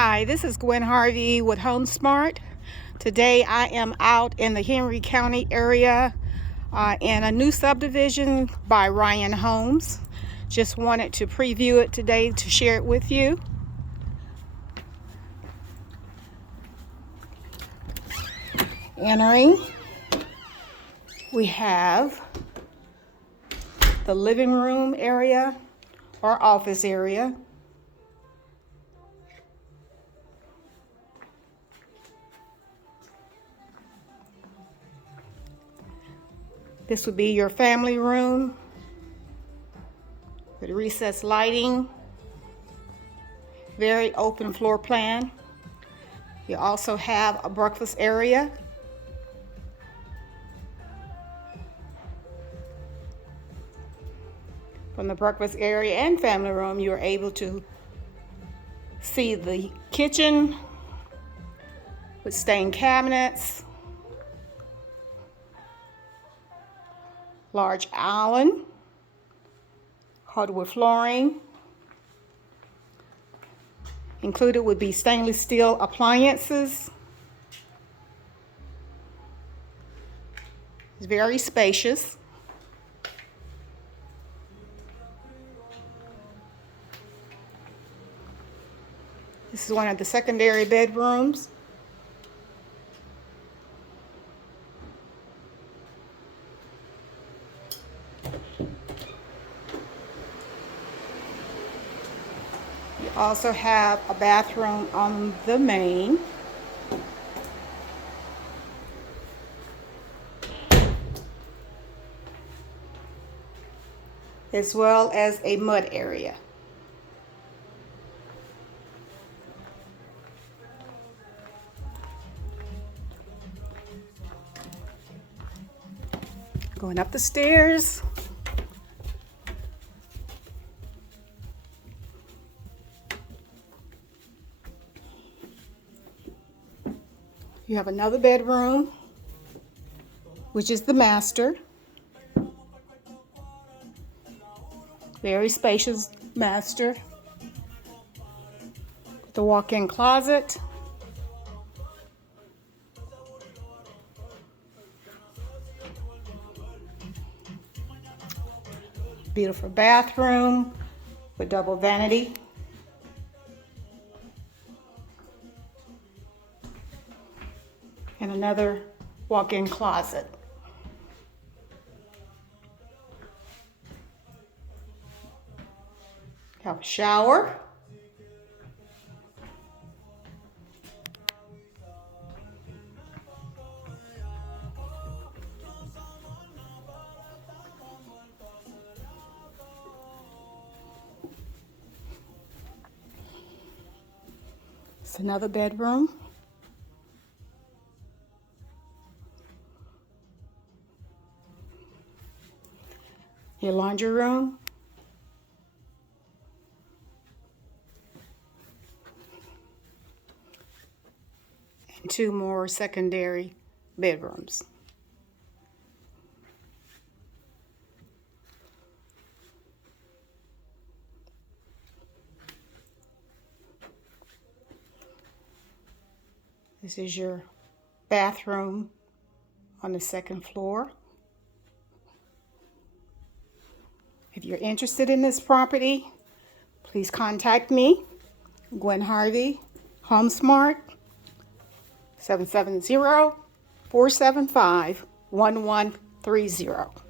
Hi, this is Gwen Harvey with HomeSmart. Today I am out in the Henry County area in a new subdivision by Ryan Homes. Just wanted to preview it today to share it with you. Entering, we have the living room area or office area. This would be your family room with recessed lighting, very open floor plan. You also have a breakfast area. From the breakfast area and family room, you are able to see the kitchen with stained cabinets, large island, hardwood flooring. Included would be stainless steel appliances. It's very spacious. This is one of the secondary bedrooms. You also have a bathroom on the main. As well as a mud area. Going up the stairs. You have another bedroom, which is the master. Very spacious master. The walk-in closet. Beautiful bathroom with double vanity. And another walk-in closet. Have a shower. It's another bedroom. Your laundry room. And two more secondary bedrooms. This is your bathroom on the second floor. If you're interested in this property, please contact me, Gwen Harvey, HomeSmart, 770-475-1130.